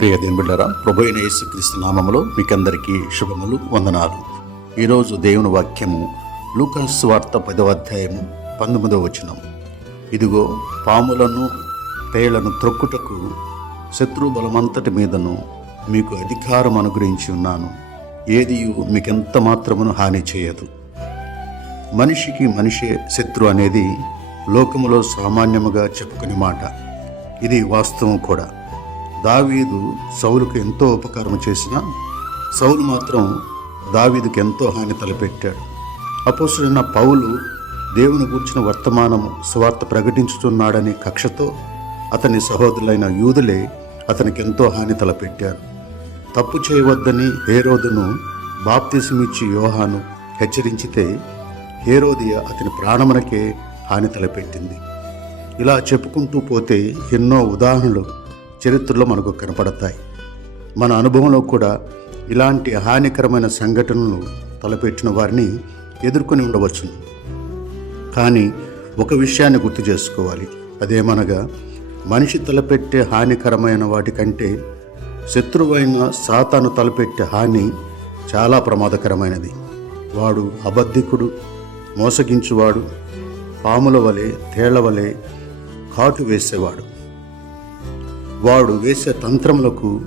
ప్రియ దేవుళ్ళరా ప్రభు అయిన యేసుక్రీస్తు నామములో మీకందరికీ శుభములు వందనాలు. ఈరోజు దేవుని వాక్యము లూకాస్ వార్త పదవ అధ్యాయము పంతొమ్మిదవ వచనం. ఇదిగో పాములను తేళ్ళను త్రొక్కుటకు శత్రు బలమంతటి మీదను మీకు అధికారం అనుగ్రహించి ఉన్నాను. ఏది మీకెంత మాత్రమును హాని చేయదు. మనిషికి మనిషే శత్రు అనేది లోకములో సామాన్యముగా చెప్పుకునే మాట. ఇది వాస్తవం కూడా. దావీదు సౌలుకు ఎంతో ఉపకారం చేసినా సౌలు మాత్రం దావీదుకు ఎంతో హాని తలపెట్టాడు. అపోసుడైన పౌలు దేవుని గూర్చిన వర్తమానము స్వార్థ ప్రకటించుతున్నాడనే కక్షతో అతని సహోదరులైన యూదులే అతనికి ఎంతో హాని తలపెట్టారు. తప్పు చేయవద్దని హేరోదును బాప్తిసమిచ్చి యోహాను హెచ్చరించితే హేరోదియ అతని ప్రాణమునకే హాని తలపెట్టింది. ఇలా చెప్పుకుంటూ పోతే ఎన్నో ఉదాహరణలు చరిత్రలో మనకు కనపడతాయి. మన అనుభవంలో కూడా ఇలాంటి హానికరమైన సంఘటనలు తలపెట్టిన వారిని ఎదుర్కొని ఉండవచ్చును కానీ ఒక విషయాన్ని గుర్తు చేసుకోవాలి. అదేమనగా మనిషి తలపెట్టే హానికరమైన వాటికంటే శత్రువైన సాతాను తలపెట్టే హాని చాలా ప్రమాదకరమైనది. వాడు అబద్ధికుడు మోసగించువాడు పాముల వలె తేళ్ళ వలె కాటు వేసేవాడు. వాడు వేసే తంత్రములకు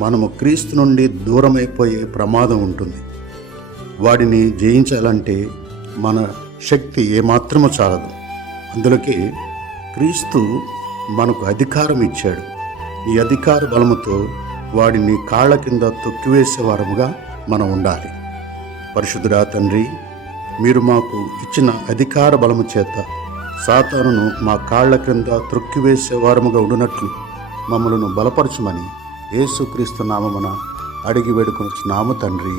మనము క్రీస్తు నుండి దూరమైపోయే ప్రమాదం ఉంటుంది. వాడిని జయించాలంటే మన శక్తి ఏమాత్రము చాలదు. అందులోకి క్రీస్తు మనకు అధికారం ఇచ్చాడు. ఈ అధికార బలముతో వాడిని కాళ్ళ కింద తొక్కివేసేవారముగా మనం ఉండాలి. పరిశుద్ధుడా తండ్రి మీరు మాకు ఇచ్చిన అధికార బలము చేత సాతానును మా కాళ్ళ క్రింద త్రొక్కివేసే వారముగా ఉండునట్లు మమ్మలను బలపరచమని యేసుక్రీస్తు నామమున అడిగి వేడుకొనుచున్నాము తండ్రి.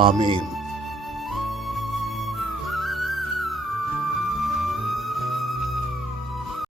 ఆమెన్.